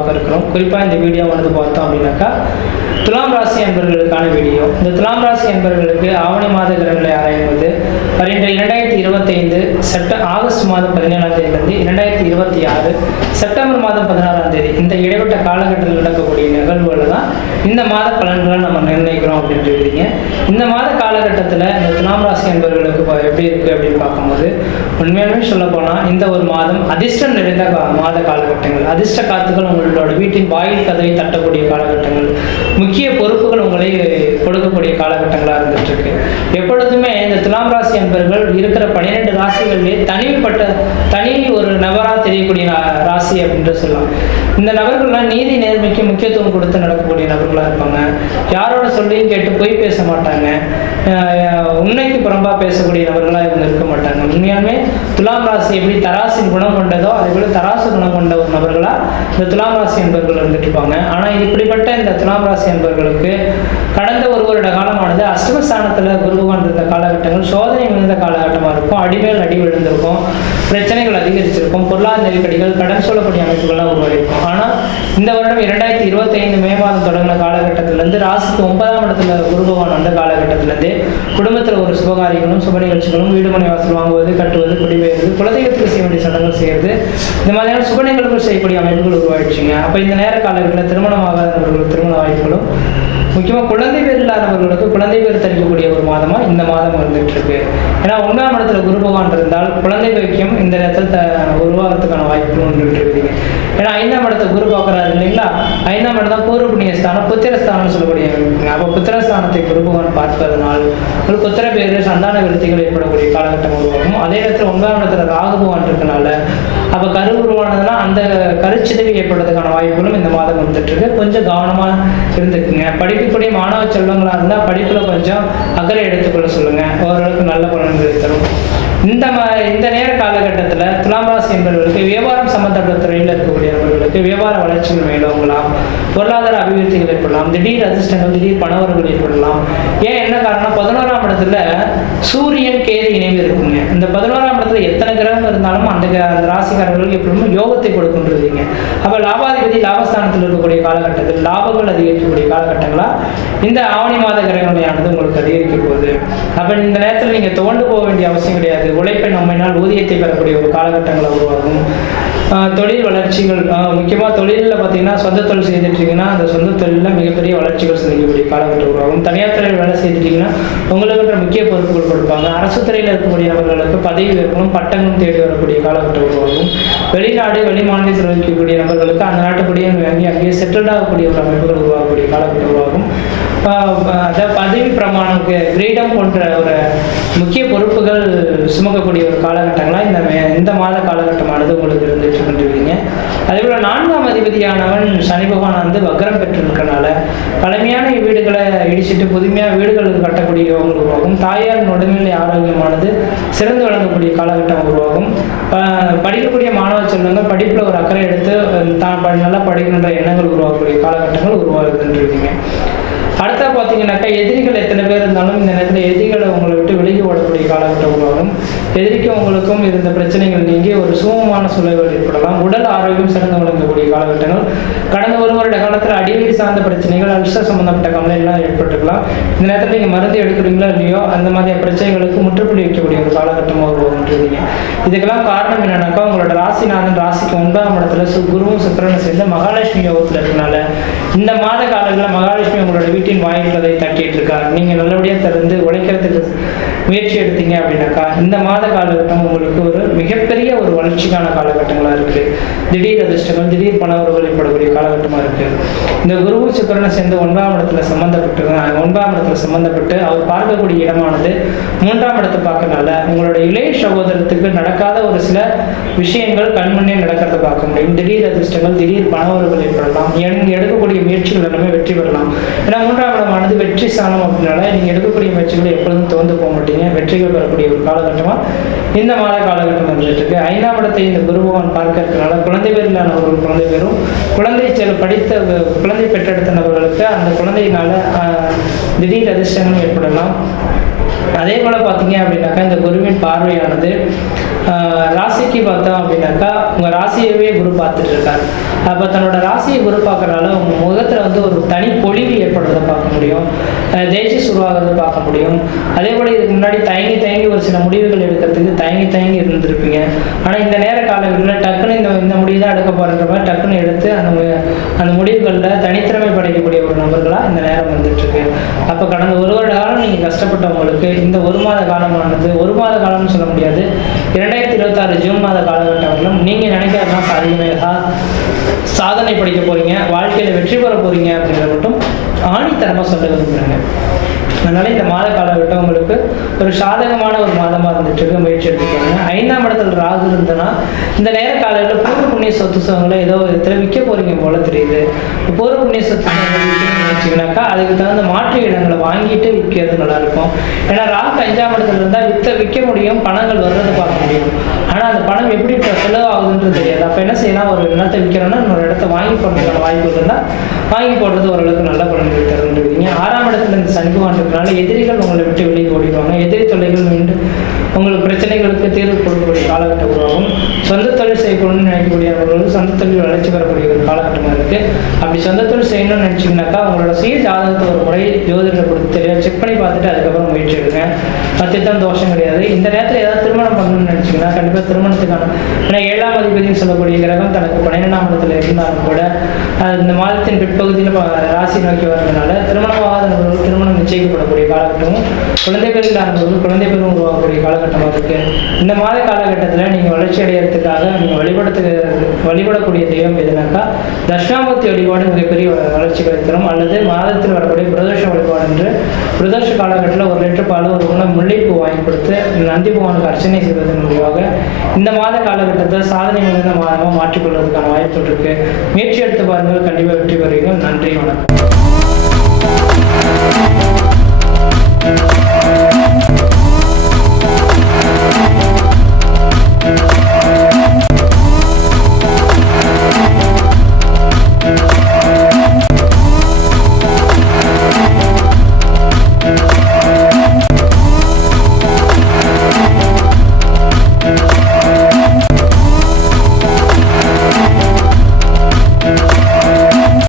பார்க்க இருக்கிறோம் குறிப்பாக இந்த வந்து பார்த்தோம் அப்படின்னாக்கா துலாம் ராசி என்பர்களுக்கான வீடியோ இந்த துலாம் ராசி என்பர்களுக்கு ஆவணி மாத கிரகங்களை ஆராயும்போது வருகின்ற இரண்டாயிரத்தி இருபத்தைந்து செப்ட ஆகஸ்ட் மாதம் பதினேழாம் தேதியிலிருந்து இரண்டாயிரத்தி இருபத்தி ஆறு செப்டம்பர் மாதம் பதினாறாம் தேதி இந்த இடைப்பட்ட காலகட்டத்தில் நடக்கக்கூடிய நிகழ்வுகள் இந்த மாத பலன்களை நம்ம நிர்ணயிக்கிறோம் அப்படின்னு சொல்லிட்டீங்க இந்த மாத காலகட்டத்தில் இந்த துலாம் ராசி என்பவர்களுக்கு எப்படி இருக்குது அப்படின்னு பார்க்கும்போது உண்மையாலுமே சொல்ல போனால் இந்த ஒரு மாதம் அதிர்ஷ்டம் நிறைந்த மாத காலகட்டங்கள் அதிர்ஷ்ட காத்துகள் உங்களோட வீட்டின் வாயில் கதவை தட்டக்கூடிய காலகட்டங்கள் முக்கிய பொறுப்புகள் வந்து கொடுக்கக்கூடிய காலகட்டங்களாக இருந்துட்டு இருக்கு எப்பொழுதுமே இந்த துலாம் ராசி என்பவர்கள் இருக்கிற பன்னிரெண்டு ராசிகளிலே தனிப்பட்ட தனி ஒரு நபராக தெரியக்கூடிய ராசி அப்படின்னு சொல்லலாம் இந்த நபர்கள்லாம் நீதி நேர்மைக்கு முக்கியத்துவம் கொடுத்து நடக்கக்கூடிய நபர்களாக இருப்பாங்க யாரோட சொல்லியும் கேட்டு போய் பேச மாட்டாங்க உண்மைக்கு புறம்பாக பேசக்கூடிய நபர்களாக இவங்க இருக்க மாட்டாங்க உண்மையாலுமே துலாம் ராசி எப்படி தராசின் குணம் கொண்டதோ அதே போல தராசு குணம் கொண்ட ஒரு நபர்களாக இந்த துலாம் ராசி என்பவர்கள் இருந்துட்டு இருப்பாங்க ஆனால் இப்படிப்பட்ட இந்த துலாம் ராசி என்பவர்களுக்கு கடந்த ஒரு வருட காலமானது அஷ்டமஸ்தானத்தில் குரு பகவான் இருந்த காலகட்டங்கள் சோதனை மிகுந்த காலகட்டமாக இருக்கும் அடிமேல் அடி விழுந்திருக்கும் பிரச்சனைகள் அதிகரிச்சிருக்கும் பொருளாதார நெருக்கடிகள் கடன் சொல்லக்கூடிய அமைப்புகள்லாம் உருவாகிருக்கும் ஆனால் இந்த வருடம் இரண்டாயிரத்தி இருபத்தைந்து மே மாதம் தொடங்கின காலகட்டத்திலேருந்து ராசிக்கு ஒன்பதாம் இடத்துல குரு பகவான் வந்த காலகட்டத்திலேருந்து குடும்பத்தில் ஒரு சுபகாரிகளும் சுப நிகழ்ச்சிகளும் வீடு மனை வாசல் வாங்குவது கட்டுவது குடிபெயர்வது குலதெய்வத்துக்கு செய்ய வேண்டிய சடங்குகள் செய்யறது இந்த மாதிரியான சுப நிகழ்வுகள் செய்யக்கூடிய அமைப்புகள் உருவாயிடுச்சுங்க அப்போ இந்த நேர காலகட்டத்தில் திருமணமாகாதவர்களுக்கு திருமண வாய்ப்புகளும் முக்கியமாக குழந்தை பேர் இல்லாதவர்களுக்கு குழந்தை பேர் தெரிவிக்கக்கூடிய ஒரு மாதமாக இந்த மாதம் வந்துட்டு இருக்கு ஏன்னா ஒன்றாம் இடத்துல குரு பகவான் இருந்தால் குழந்தை பைக்கியம் இந்த நேரத்தில் உருவாகிறதுக்கான வாய்ப்பு ஒன்று இருக்குது ஏன்னா ஐந்தாம் இடத்தை குரு பார்க்குறாரு இல்லைங்களா ஐந்தாம் இடம் தான் பூர்வ புண்ணியஸ்தானம் புத்திரஸ்தானம்னு சொல்லக்கூடிய அப்போ புத்திரஸ்தானத்தை குரு பகவான் பார்ப்பதனால் ஒரு புத்திர பேர் சந்தான விருத்திகள் ஏற்படக்கூடிய காலகட்டம் உருவாகும் அதே நேரத்தில் ஒன்றாம் இடத்துல ராகு பகவான் இருக்கனால அப்போ கரு உருவானதுனால அந்த கருச்சிதவி ஏற்படுறதுக்கான வாய்ப்புகளும் இந்த மாதம் வந்துட்டுருக்கு கொஞ்சம் கவனமாக இருந்துக்குங்க படிக்கக்கூடிய மாணவ செல்வங்களாக இருந்தால் படிப்பில் கொஞ்சம் அக்கறை எடுத்துக்கொள்ள சொல்லுங்கள் ஓரளவுக்கு நல்ல பலன்களை தரும் இந்த மா இந்த நேர காலகட்டத்தில் துலாம் ராசி என்பவர்களுக்கு வியாபாரம் சம்மந்தப்பட்ட துறையில் இருக்கக்கூடிய இருக்கு வியாபார வளர்ச்சிகள் மேலோங்கலாம் பொருளாதார அபிவிருத்திகள் ஏற்படலாம் திடீர் அதிர்ஷ்டங்கள் திடீர் பணவரவுகள் ஏற்படலாம் ஏன் என்ன காரணம் பதினோராம் இடத்துல சூரியன் கேது இணைவு இருக்குங்க இந்த பதினோராம் இடத்துல எத்தனை கிரகம் இருந்தாலும் அந்த அந்த ராசிக்காரர்களுக்கு எப்படியுமே யோகத்தை கொடுக்கின்றதுங்க அப்போ லாபாதிபதி லாபஸ்தானத்தில் இருக்கக்கூடிய காலகட்டத்தில் லாபங்கள் அதிகரிக்கக்கூடிய காலகட்டங்களா இந்த ஆவணி மாத கிரகங்களையானது உங்களுக்கு அதிகரிக்க போகுது அப்போ இந்த நேரத்தில் நீங்கள் தோண்டு போக வேண்டிய அவசியம் கிடையாது உழைப்பை நம்மினால் ஊதியத்தை பெறக்கூடிய ஒரு காலகட்டங்களை உருவாகும் தொழில் வளர்ச்சிகள் முக்கியமாக தொழிலில் பார்த்தீங்கன்னா சொந்த தொழில் செய்துட்டிங்கன்னா அந்த சொந்த தொழிலில் மிகப்பெரிய வளர்ச்சிகள் சந்திக்கக்கூடிய காலகட்டம் உருவாகும் தனியார் துறையில் வேலை செய்துட்டிங்கன்னா உங்களுக்குன்ற முக்கிய பொறுப்புகள் கொடுப்பாங்க அரசு துறையில் இருக்கக்கூடிய நபர்களுக்கு பதவி உயர்வும் பட்டங்களும் தேடி வரக்கூடிய காலகட்டம் உருவாகும் வெளிநாடு வெளி மாநிலத்தில் இருக்கக்கூடிய நபர்களுக்கு அந்த நாட்டுக்குடியே வாங்கி அங்கேயே செட்டில்ட் ஆகக்கூடிய ஒரு அமைப்புகள் உருவாகக்கூடிய காலகட்டம் உருவாகும் அதாவது பதவி பிரமாணம் கிரீடம் போன்ற ஒரு முக்கிய பொறுப்புகள் சுமக்கக்கூடிய ஒரு காலகட்டங்களாக இந்த இந்த மாத காலகட்டமானது உங்களுக்கு இருந்துட்டு கொண்டு அதே போல நான்காம் அதிபதியானவன் சனி பகவான் வந்து வக்ரம் பெற்றிருக்கனால பழமையான வீடுகளை இடிச்சிட்டு புதுமையாக வீடுகள் கட்டக்கூடியவங்க உருவாகும் தாயார் உடல்நிலை ஆரோக்கியமானது சிறந்து வழங்கக்கூடிய காலகட்டம் உருவாகும் படிக்கக்கூடிய மாணவ செல்வங்கள் படிப்பில் ஒரு அக்கறை எடுத்து தான் நல்லா படிக்கின்ற எண்ணங்கள் உருவாகக்கூடிய காலகட்டங்கள் உருவாகுதுன்றிருக்கீங்க அடுத்த பார்த்தீங்கன்னாக்கா எதிரிகள் எத்தனை பேர் இருந்தாலும் இந்த நேரத்தில் எதிரிகளை உங்களை விட்டு விலகி ஓடக்கூடிய காலகட்டம் உருவாகும் எதிரிக்கும் உங்களுக்கும் இருந்த பிரச்சனைகள் நீங்கி ஒரு சுமமான சூழல்கள் ஏற்படலாம் உடல் ஆரோக்கியம் சிறந்து விளங்கக்கூடிய காலகட்டங்கள் கடந்த ஒரு வருட காலத்தில் அடிவெளி சார்ந்த பிரச்சனைகள் அல்ச சம்பந்தப்பட்ட கவலைகள்லாம் ஏற்பட்டுக்கலாம் இந்த நேரத்தில் நீங்கள் மருந்து எடுக்கிறீங்களோ இல்லையோ அந்த மாதிரியான பிரச்சனைகளுக்கு முற்றுப்புள்ளி வைக்கக்கூடிய ஒரு காலகட்டமாக பண்ணிட்டுருக்கீங்க இதுக்கெல்லாம் காரணம் என்னன்னாக்கா உங்களோட ராசிநாதன் ராசிக்கு ஒன்பதாம் இடத்துல குருவும் சுக்கரனும் சேர்ந்து மகாலட்சுமி யோகத்தில் இருக்கனால இந்த மாத காலங்களில் மகாலட்சுமி உங்களோட வீட்டின் வாயில்களை தட்டிட்டு இருக்கார் நீங்கள் நல்லபடியாக திறந்து உழைக்கிறதுக்கு முயற்சி எடுத்தீங்க அப்படின்னாக்கா இந்த மாத காலகட்டம் உங்களுக்கு ஒரு மிகப்பெரிய ஒரு வளர்ச்சிக்கான காலகட்டங்களாக இருக்குது திடீர் அதிர்ஷ்டங்கள் திடீர் பண உறவுகள் ஏற்படக்கூடிய காலகட்டமாக இருக்குது இந்த குருவும் சுக்கரனை சேர்ந்து ஒன்பதாம் இடத்துல சம்மந்தப்பட்டு ஒன்பதாம் இடத்துல சம்மந்தப்பட்டு அவர் பார்க்கக்கூடிய இடமானது மூன்றாம் இடத்தை பார்க்கறதுனால உங்களோட இளைய சகோதர சகோதரத்துக்கு நடக்காத ஒரு சில விஷயங்கள் கண்முன்னே நடக்கிறத பார்க்க முடியும் திடீர் அதிர்ஷ்டங்கள் திடீர் பணவர்கள் ஏற்படலாம் எடுக்கக்கூடிய முயற்சிகள் எல்லாமே வெற்றி பெறலாம் ஏன்னா மூன்றாம் இடமானது வெற்றி சாணம் அப்படின்னால நீங்கள் எடுக்கக்கூடிய முயற்சிகளை எப்பொழுதும் தோந்து போக மாட்டீங்க வெற்றிகள் பெறக்கூடிய ஒரு காலகட்டமா இந்த மாத காலகட்டம் வந்துட்டு இருக்கு ஐந்தாம் இடத்தை இந்த குரு பகவான் குழந்தை பேரிலான ஒரு குழந்தை பேரும் குழந்தை செல் படித்த குழந்தை பெற்றெடுத்த நபர்களுக்கு அந்த குழந்தையினால திடீர் அதிர்ஷ்டங்கள் ஏற்படலாம் அதே போல் பார்த்தீங்க அப்படின்னாக்கா இந்த குருவின் பார்வையானது ராசிக்கு பார்த்தோம் அப்படின்னாக்கா உங்கள் ராசியவே குரு பார்த்துட்டு இருக்காரு அப்போ தன்னோட ராசியை குரு பார்க்குறனால உங்கள் முகத்தில் வந்து ஒரு தனி பொழிவு ஏற்படுறதை பார்க்க முடியும் தேஜஸ் உருவாகிறத பார்க்க முடியும் அதே போல் இதுக்கு முன்னாடி தயங்கி தயங்கி ஒரு சில முடிவுகள் எடுக்கிறதுக்கு தயங்கி தயங்கி இருந்திருப்பீங்க ஆனால் இந்த நேர காலங்களில் டக்குன்னு இந்த இந்த முடிவு தான் எடுக்க போகிறன்ற மாதிரி டக்குன்னு எடுத்து அந்த அந்த முடிவுகளில் தனித்திறமை படைக்கக்கூடிய ஒரு நபர்களாக இந்த நேரம் வந்துட்டுருக்கு அப்போ கடந்த ஒரு வருட காலம் நீங்கள் கஷ்டப்பட்டவங்களுக்கு இந்த ஒரு மாத காலமானது ஒரு மாத காலம்னு சொல்ல முடியாது இரண்டாயிரத்தி இருபத்தாறு ஜூன் மாத காலகட்டங்களிலும் நீங்கள் நினைக்கிறதா சாதிக்கமே சாதனை படிக்க போகிறீங்க வாழ்க்கையில் வெற்றி பெற போகிறீங்க அப்படின்றத மட்டும் ஆணித்தரமாக சொல்ல விரும்புகிறாங்க அதனால் இந்த மாத காலகட்டம் ஒரு சாதகமான ஒரு மாதமாக இருந்துட்டு இருக்க முயற்சி எடுத்துக்காங்க ஐந்தாம் இடத்துல ராகு இருந்ததுன்னா இந்த நேர காலையில் பூர்வ புண்ணிய சொத்து சுகங்களை ஏதோ விதத்தில் விற்க போகிறீங்க போல தெரியுது பூர்வ புண்ணிய சொத்து நினச்சிங்கனாக்கா அதுக்கு தகுந்த மாற்று இடங்களை வாங்கிட்டு விற்கிறது நல்லாயிருக்கும் ஏன்னா ராகு அஞ்சாம் இடத்துல இருந்தால் வித்த விற்க முடியும் பணங்கள் வர்றது பார்க்க முடியும் ஆனால் அந்த பணம் எப்படி செலவு ஆகுதுன்றது தெரியாது அப்போ என்ன செய்யலாம் ஒரு இடத்தை விற்கிறோன்னா ஒரு இடத்த வாங்கி போடுறதுக்கான வாய்ப்பு இருந்தால் வாங்கி போடுறது ஓரளவுக்கு நல்ல பலன்கள் தருன்றீங்க ஆறாம் இடத்துல இந்த அதனால எதிரிகள் உங்களை விட்டு வெளியே ஓடிடுவாங்க எதிரி தொலைகள் மீண்டும் உங்களுக்கு பிரச்சனைகளுக்கு தீர்வு கொடுக்கக்கூடிய காலகட்டம் உருவாகும் சொந்த தொழில் செய்யணும்னு நினைக்கக்கூடியவர்களுக்கு சொந்த தொழில் வளர்ச்சி பெறக்கூடிய ஒரு காலகட்டமாக இருக்கு அப்படி சொந்த தொழில் செய்யணும்னு நினைச்சிங்கனாக்கா அவங்களோட சுய ஜாதகத்தை ஒரு முறை ஜோதிடத்தை கொடுத்து தெரியும் செக் பண்ணி பார்த்துட்டு அதுக்கப்புறம் முயற்சி எடுங்க பத்தித்தான் தோஷம் கிடையாது இந்த நேரத்தில் ஏதாவது திருமணம் பண்ணணும்னு நினைச்சிங்கன்னா கண்டிப்பாக திருமணத்துக்கான ஏன்னா ஏழாம் அதிபதினு சொல்லக்கூடிய கிரகம் தனக்கு பன்னிரெண்டாம் இடத்துல இருந்தாலும் கூட இந்த மாதத்தின் பிற்பகுதியில் ராசி நோக்கி வரதுனால திருமணம் குழந்தை குழந்தைகளில் ஆனவர்கள் குழந்தை பெரும் உருவாகக்கூடிய காலகட்டமாக இருக்குது இந்த மாத காலகட்டத்தில் நீங்கள் வளர்ச்சி அடையிறதுக்காக நீங்கள் வழிபடுத்து வழிபடக்கூடிய தெய்வம் எதுனாக்கா தட்சிணாமூர்த்தி வழிபாடு மிகப்பெரிய வளர்ச்சி கிடைத்தரும் அல்லது மாதத்தில் வரக்கூடிய பிரதோஷ வழிபாடு என்று பிரதோஷ காலகட்டத்தில் ஒரு லிட்டர் பால் ஒரு உணவு முல்லைப்பூ வாங்கி கொடுத்து நந்தி பகவானுக்கு அர்ச்சனை செய்வதன் மூலமாக இந்த மாத காலகட்டத்தை சாதனை மிகுந்த மாதமாக மாற்றிக்கொள்வதற்கான வாய்ப்பு இருக்கு முயற்சி எடுத்து பாருங்கள் கண்டிப்பாக வெற்றி பெறுவீர்கள் நன்றி வணக்கம்